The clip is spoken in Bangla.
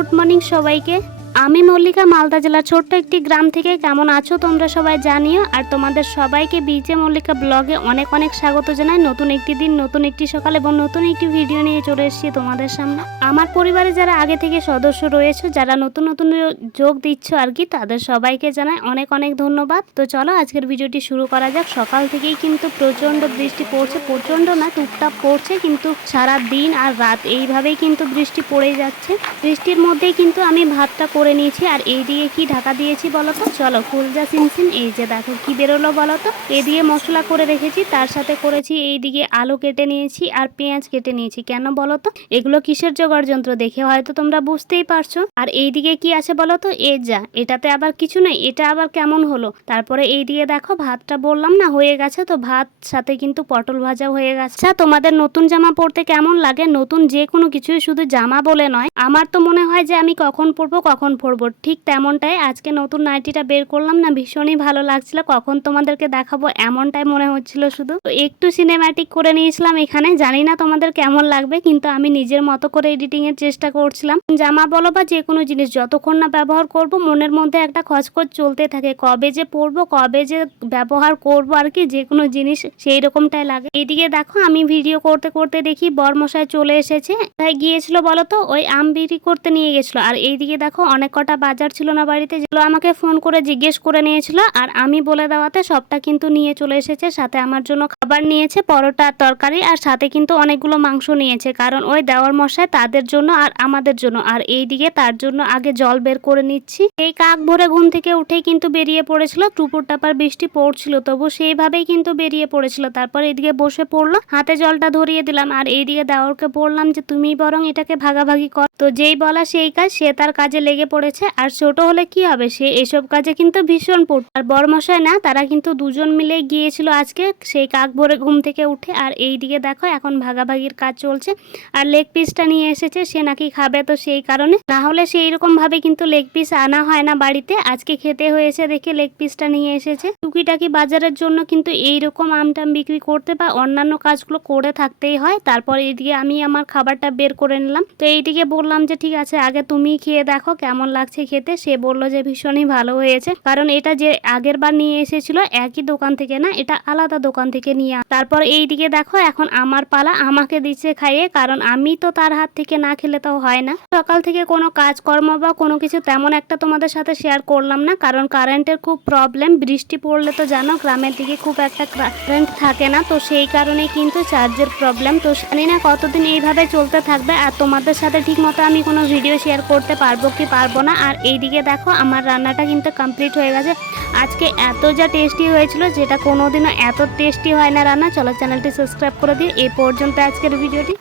গুড মর্নিং সবাইকে। আমি মল্লিকা মালদা জেলার ছোট্ট একটি গ্রাম থেকে। কেমন আছো তোমরা সবাই জানিও। আর তোমাদের সবাইকে বিজে মল্লিকা ব্লগে অনেক অনেক স্বাগত জানাই। নতুন একটি দিন, নতুন একটি সকাল এবং নতুন একটি ভিডিও নিয়ে চলে এসেছি তোমাদের সামনে। আমার পরিবারে যারা আগে থেকে সদস্য রয়েছে, যারা নতুন নতুন যোগ দিচ্ছ আর কি, তাদের সবাইকে জানাই অনেক অনেক ধন্যবাদ। তো চলো আজকের ভিডিওটি শুরু করা যাক। সকাল থেকেই কিন্তু প্রচণ্ড বৃষ্টি পড়ছে, প্রচণ্ড না টুকটাক পড়ছে, কিন্তু সারা দিন আর রাত এইভাবেই কিন্তু বৃষ্টি পড়ে যাচ্ছে। বৃষ্টির মধ্যেই কিন্তু আমি ভাতটা করে নিয়েছি। আর এইদিকে কি ঢাকা দিয়েছি বলো তো? চলো ফুলজা সিমসিম, এই যে দেখো কি বেরোলো বলো তো। এদিকে মশলা করে রেখেছি, তার সাথে করেছি এইদিকে আলু কেটে নিয়েছি আর পেঁয়াজ কেটে নিয়েছি। কেন বলো তো? এগুলো কিসের জোগাড় যন্ত্র দেখে হয়তো তোমরা বুঝতেই পারছো। আর এইদিকে কি আছে বলো তো? এটাতে আবার কিছু নেই, এটা আবার কেমন হলো? তারপরে এইদিকে দেখো ভাতটা বললাম না হয়ে গেছে, তো ভাত সাথে কিন্তু পটল ভাজা হয়ে গেছে। আচ্ছা, তোমাদের নতুন জামা পরতে কেমন লাগে? নতুন যে কোনো কিছুই, শুধু জামা বলে নয়, আমার তো মনে হয় যে আমি কখন পরবো ঠিক তেমনটাই। আজকে নতুন নাইটিটা বের করলাম না, ভীষণই ভালো লাগছিল। কখন তোমাদেরকে দেখাবো এমনটাই মনে হচ্ছিল। শুধু একটু সিনেম্যাটিক করে নিয়েছিলাম এখানে, জানি না তোমাদের কেমন লাগবে, কিন্তু আমি নিজের মতো করে এডিটিং এর চেষ্টা করছিলাম। জামা বলো বা যে কোনো জিনিস যতক্ষণ না ব্যবহার করব, মনের মধ্যে একটা খচখচ চলতে থাকে, কবে যে পরবো, কবে যে ব্যবহার করব আর কি, যে কোনো জিনিস সেই রকমটাই লাগে। এদিকে দেখো আমি ভিডিও করতে করতে দেখি বরমশাই চলে এসেছে। তাই গিয়েছিল বলো তো, ওই আম বিক্রি করতে নিয়ে গেছিল। আর এইদিকে দেখো অনেক কটা বাজার ছিল না বাড়িতে, যেগুলো আমাকে ফোন করে জিজ্ঞেস করে নিয়েছিল, আর আমি বলে দেওয়াতে সবটা কিন্তু নিয়ে চলে এসেছে। সাথে আমার জন্য খাবার নিয়েছে, পরোটা তরকারি, আর সাথে কিন্তু অনেকগুলো মাংস নিয়েছে, কারণ ওই দেওয়ার মশাই তাদের জন্য আর আমাদের জন্য। আর এইদিকে তার জন্য আগে জল বের করে নিচ্ছি। এই কাক ভোরে ঘুম থেকে উঠেই কিন্তু বেরিয়ে পড়েছিল। টুপুর টাপার বৃষ্টি পড়ছিল, তবু সেইভাবেই কিন্তু বেরিয়ে পড়েছিল। তারপর এইদিকে বসে পড়লো, হাতে জলটা ধরিয়ে দিলাম। আর এইদিকে দেওয়ারকে বললাম যে তুমি বরং এটাকে ভাগাভাগি কর। তো যেই বলা সেই কাজ, সে তার কাজে লেগে পড়েছে। আর ছোট হলে কি হবে, সে এসব কাজে কিন্তু ভীষণ পড়ে। আর বড়মশাই না, তারা কিন্তু দুজন মিলে গিয়েছিল আজকে সেই কাক ভোরে ঘুম থেকে উঠে। আর এইদিকে দেখো এখন ভাগাভাগির কাজ চলছে। আর লেগ পিসটা নিয়ে এসেছে, সে নাকি খাবে, তো সেই কারণে, না হলে সেই রকম ভাবে কিন্তু লেগ পিস আনা হয় না বাড়িতে। আজকে খেতে হয়েছে দেখে লেগ পিসটা নিয়ে এসেছে। টুকিটাকি বাজারের জন্য কিন্তু এইরকম আমটাম বিক্রি করতে বা অন্যান্য কাজগুলো করে থাকতেই হয়। তারপর এইদিকে আমি আমার খাবারটা বের করে নিলাম। তো এইদিকে বললাম যে ঠিক আছে, আগে তুমি খেয়ে দেখো কেমন লাগছে খেতে। সে বলল যে ভীষণই ভালো হয়েছে, কারণ এটা যে আগের বার নিয়ে এসেছিল একই দোকান থেকে না, এটা আলাদা দোকান থেকে নিয়ে। তারপর এইদিকে দেখো এখন আমার পালা, আমাকে দিচ্ছে খাইয়ে, কারণ আমি তো তার হাত থেকে না খেলে তো হয় না। সকাল থেকে কোনো কাজকর্ম বা কোনো কিছু তেমন একটা তোমাদের সাথে শেয়ার করলাম না, কারণ কারেন্টের খুব প্রবলেম। বৃষ্টি পড়লে তো জানো গ্রামের দিকে খুব একটা কারেন্ট থাকে না, তো সেই কারণে কিন্তু চার্জের প্রবলেম। তো জানি না কতদিন এইভাবে চলতে থাকবে, আর তোমাদের সাথে ঠিক মতো আমি কোনো ভিডিও শেয়ার করতে পারবো কি পারবো না। আর এইদিকে দেখো আমার রান্নাটা কিন্তু কমপ্লিট হয়ে গেছে। আজকে এত যা টেস্টি হয়েছিল, যেটা কোনোদিনও এত টেস্টি হয় না রান্না। চলো চ্যানেলটি সাবস্ক্রাইব করে দিই। এই পর্যন্ত আজকের ভিডিওটি।